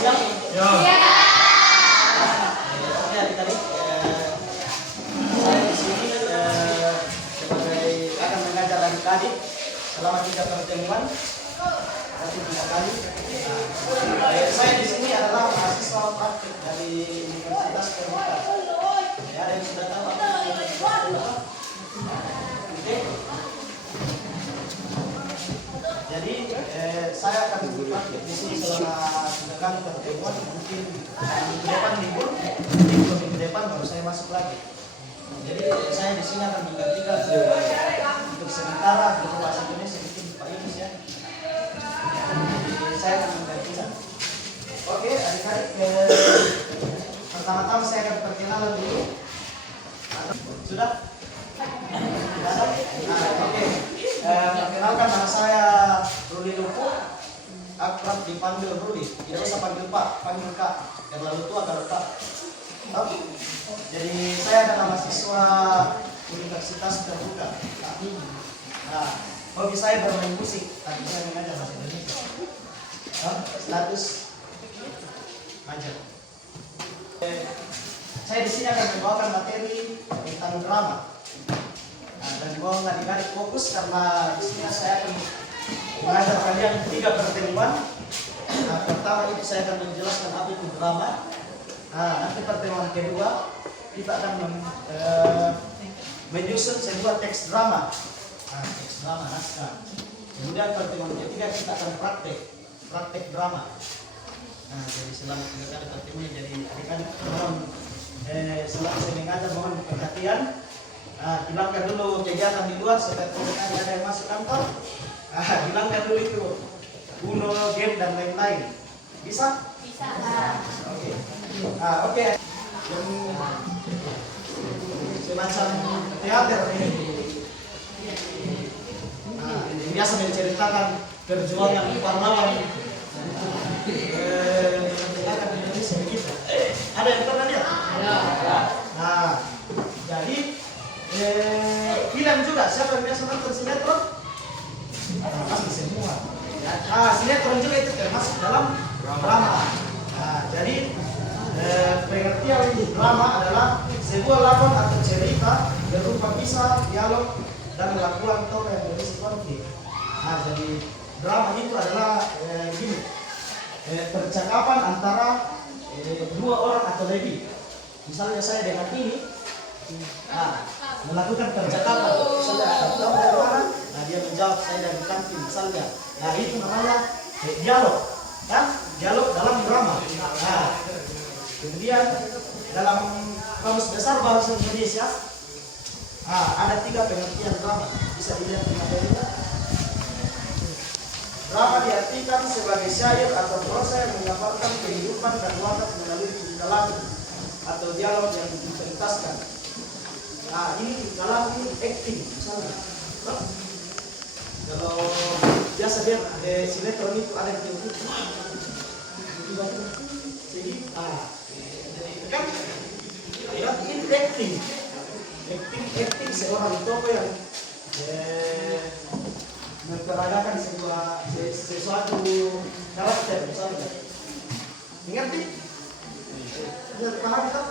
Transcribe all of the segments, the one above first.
siap? Ya. Oke adik-adik, saya di sini sebagai akan mengajar adik-adik selama 3 pertemuan nanti 3 kali. Saya di sini adalah mahasiswa praktik dari Universitas Terbuka. Ya, ada yang sudah tahu apa itu Universitas Terbuka? Oke. Jadi saya akan praktik di sini selama 3 kali pertemuan, mungkin minggu depan libur, minggu depan baru saya masuk lagi. Jadi saya di sini akan menggantikan untuk sementara guru bahasa Indonesia mungkin Pak Yunus ya. Jadi saya akan menggantikan. Oke, adik-adik, pertama-tama saya akan perkenalan dulu. Sudah? Sudah? Oke. Perkenalkan, nama saya Ruli Lupu, akrab dipanggil Ruli, tidak usah panggil Pak, panggil Kak, terlalu tua kalau Kak. Jadi saya adalah mahasiswa Universitas Terbuka. Nah, hobi saya bermain musik, tapi saya mengajar bahasa Indonesia. Status ngajar. Saya di sini akan membawakan materi tentang drama. Nah, dan mohon adik-adik fokus karena di sini saya akan mengajar kalian 3 pertemuan. Nah, pertama itu saya akan menjelaskan apa itu drama. Nah, nanti pertemuan kedua kita akan menyusun sebuah teks drama. Nah, teks drama naskah. Kemudian pertemuan ketiga kita akan praktek drama. Nah, jadi selama 3 kali pertemuan, jadi adik-adik mohon selama saya mengajar mohon perhatian. Nah, hilangkan dulu kegiatan di luar seperti ada yang masuk kantor. Hilangkan dulu itu Uno, game dan lain-lain. Bisa? Bisa. Oke. Oke. Semacam teater ini. Biasa menceritakan perjuangan pahlawan. Indonesia begitu. Ada yang pernah lihat? Ada. Nah, jadi film juga. Siapa yang biasa nonton sinetron? Pasti semua. Sinetron juga itu termasuk dalam drama. Nah, jadi pengertian drama adalah sebuah lakon atau cerita berupa kisah, dialog, dan lakukan tokoh yang berisi konflik. Nah, jadi drama itu adalah percakapan antara 2 orang atau lebih. Misalnya saya dengan ini, melakukan percakapan. Misalnya tahu dari mana? Nah, dia menjawab saya dari kantin misalnya. Nah, itu namanya dialog. Kan? Dialog dalam drama. Nah, kemudian dalam kamus besar bahasa Indonesia ada 3 pengertian drama. Bisa dilihat di materinya. Drama diartikan sebagai syair atau prosa yang menggambarkan kehidupan dan watak melalui cerita lagu atau dialog yang dipentaskan. Nah, ini dalam acting misalnya. Kalau biasa lihat sinetron itu ada yang tiba-tiba. Jadi, kan ini acting seorang tokoh yang memperagakan sesuatu karakter misalnya. Mengerti? Bisa dipahami tak?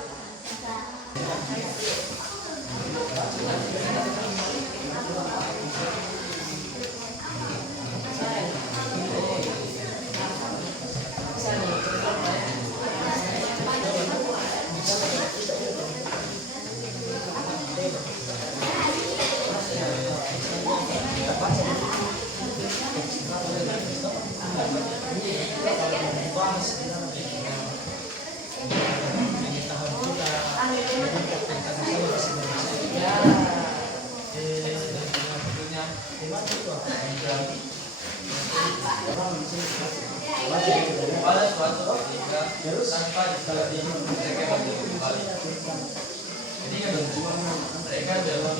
mereka dalam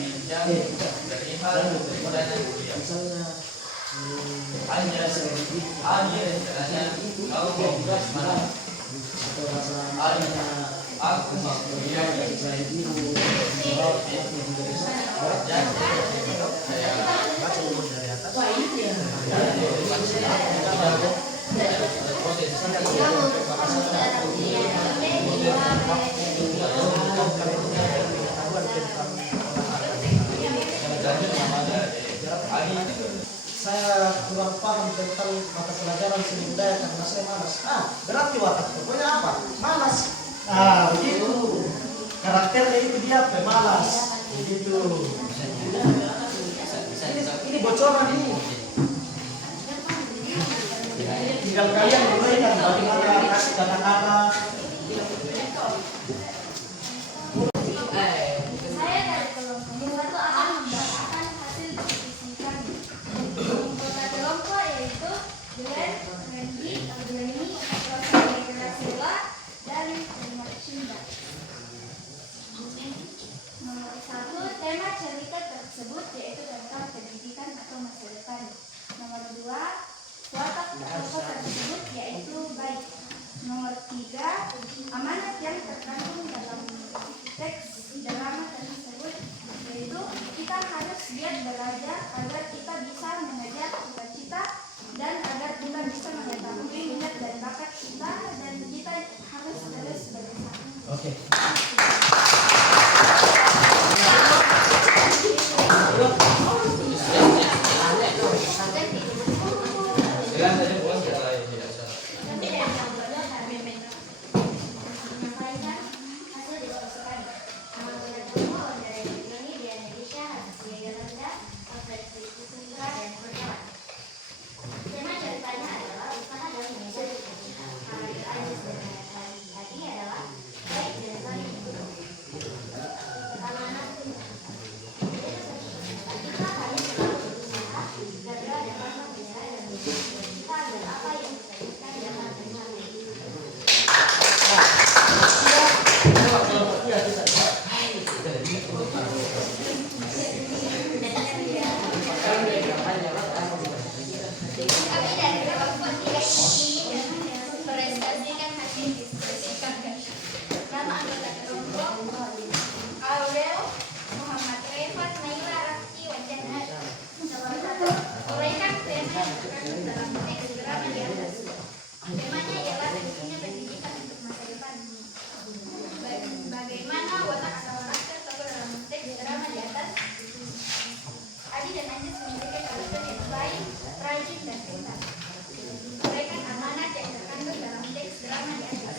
bincang dari hal dan hanya rencananya kau mau mana aku mau kuliah di saya Saya kurang paham tentang mata pelajaran seni budaya karena saya malas. Berarti watak pokoknya apa? Malas. Begitu. Karakternya itu dia pemalas. Begitu. Ini bocoran ini. Tinggal kalian mulaikan bagaimana kasih kata-kata. Saya dari kelompok satu akan membacakan hasil diskusi kami. Anggota kelompok yaitu Glenn, Randy, Abdurrahmi, Rosalia Graciela, dan Marcinda. Nomor 1, tema cerita tersebut yaitu tentang pendidikan atau masa depan. Nomor 2, watak tokoh tersebut yaitu baik. Nomor 3, amanat yang terkandung dalam teks drama tersebut yaitu kita harus giat belajar agar kita bisa mengejar cita-cita dan agar kita bisa mengetahui minat dan bakat kita dan kita harus terus berusaha. Oke. Kami dari kelompok 3 ini mempresentasikan hasil diskusi kami. Nama anggota kelompok Aurel, Muhammad Refat, Naila, Raffi, Wajana. Nomor 1, uraikan tema yang terkandung dalam teks drama di atas. Temanya ialah pentingnya pendidikan untuk masa depan. Bagaimana watak atau karakter tokoh dalam teks drama di atas? Adi dan Anjas memiliki karakter yang baik, rajin, dan pintar. Uraikan amanat yang terkandung dalam teks drama di atas.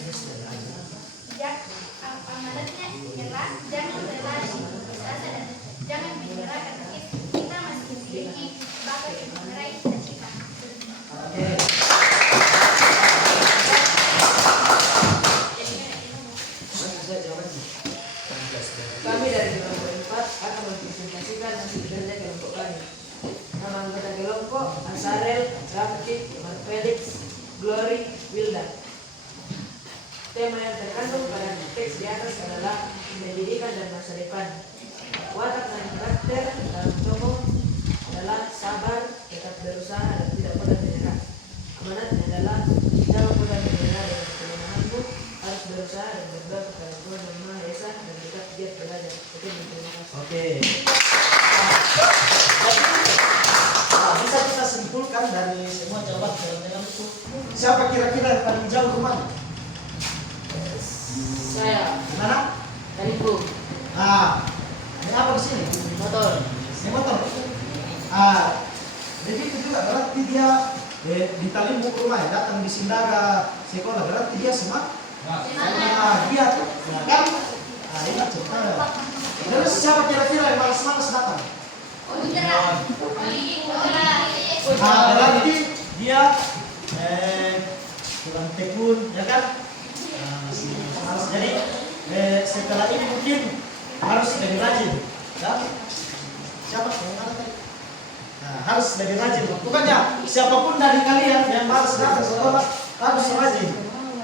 Amanatnya ialah jangan berlari putus asa dan jangan menyerah karena kita masih memiliki bakat untuk meraih cita-cita. Kami dari kelompok 4 akan mempresentasikan hasil kerja kelompok kami. Nama anggota kelompok Ansarel, Raffi, Mark Felix, Glory, Wilda. Tema yang terkandung pada teks di atas adalah pendidikan dan masa depan. Watak dan karakter dalam tokoh adalah sabar, tetap berusaha, dan tidak pernah menyerah. Amanatnya adalah jangan pernah menyerah dengan kelemahanmu, harus berusaha dan berdoa kepada Tuhan Yang Maha Esa dan tetap giat belajar. Oke, terima kasih. Oke. Bisa kita simpulkan dari semua jawaban jawaban itu. Siapa kira-kira yang paling jauh kemana? Saya Gimana? dari Bu Ini apa di sini? motor. Ini motor. Jadi itu juga berarti dia di Talimbu ke rumah datang di Sindara sekolah berarti dia semangat. Dia tuh, ya kan? Ini ceritanya. Terus siapa kira-kira yang malas-malas datang? Berarti dia kurang tekun, ya kan? Masih malas. Jadi setelah ini mungkin harus lebih rajin, ya? Siapa yang mana tadi? Harus lebih rajin. Pokoknya siapapun dari kalian yang malas datang sekolah harus rajin.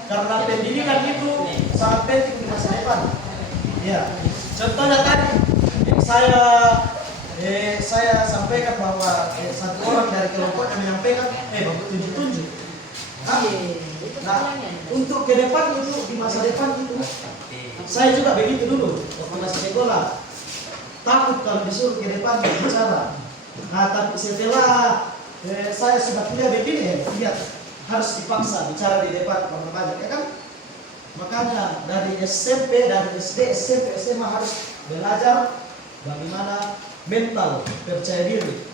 Karena pendidikan itu sangat penting di masa depan. Ya, contohnya tadi yang saya sampaikan bahwa satu orang dari kelompoknya menyampaikan, bagus tunjuk-tunjuk. Nah, untuk ke depan itu di masa depan itu, saya juga begitu dulu waktu masih sekolah. Takut kalau disuruh ke depan bicara. Nah, tapi setelah saya sudah kuliah begini, lihat harus dipaksa bicara di depan orang banyak, ya kan? Makanya dari SMP, dari SD, SMP, SMA harus belajar bagaimana mental percaya diri.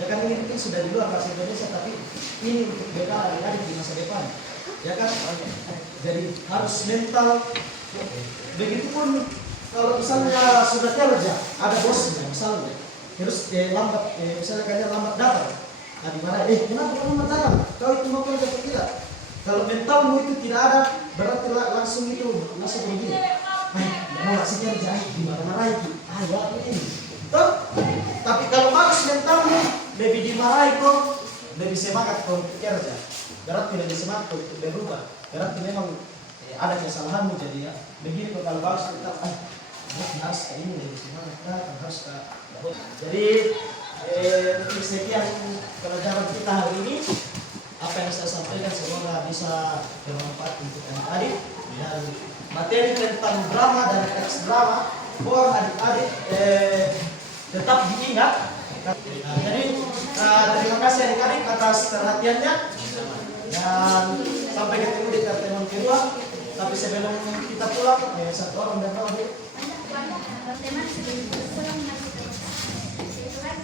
Ya kan ini mungkin sudah di luar bahasa Indonesia, tapi ini untuk bekal adik-adik di masa depan. Ya kan? Jadi harus mental. Begitupun kalau misalnya sudah kerja, ada bosnya misalnya, terus lambat, misalnya kalian lambat datang. Nah, di mana? Kenapa kamu lambat datang? Kau itu mau kerja atau tidak? Kalau mentalmu itu tidak ada, berarti langsung begini. Mau ngasih kerja, dimarahin itu. Ya ini. Tuh. Tapi kalau bagus mentalmu, lebih dimarahi kok, lebih semangat kau untuk kerja. Berarti lebih semangat kau untuk berubah. Berarti memang ada kesalahanmu jadi ya. Begini kok kalau bagus mental, harus kayak ini lebih semangat, harus jadi untuk sekian pelajaran kita hari ini. Apa yang saya sampaikan semoga bisa bermanfaat untuk adik-adik, dan materi tentang drama dan teks drama mohon adik-adik tetap diingat. Jadi terima kasih adik-adik atas perhatiannya, dan sampai ketemu di pertemuan kedua. Tapi sebelum kita pulang, satu orang dan dua adik. Teman sebelum pulang kita itulah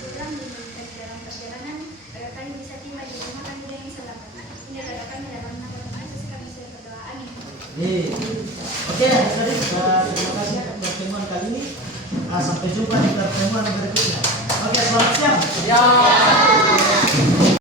pulang di dalam perjalanan agar kami bisa tiba di rumah kami dengan selamat. Ini adalah kami dalam nama Tuhan Yesus kami berdoa. Amin. Oke, adik-adik, terima kasih atas pertemuan kali ini. Sampai jumpa di pertemuan berikutnya. Oke, selamat siang. Ya.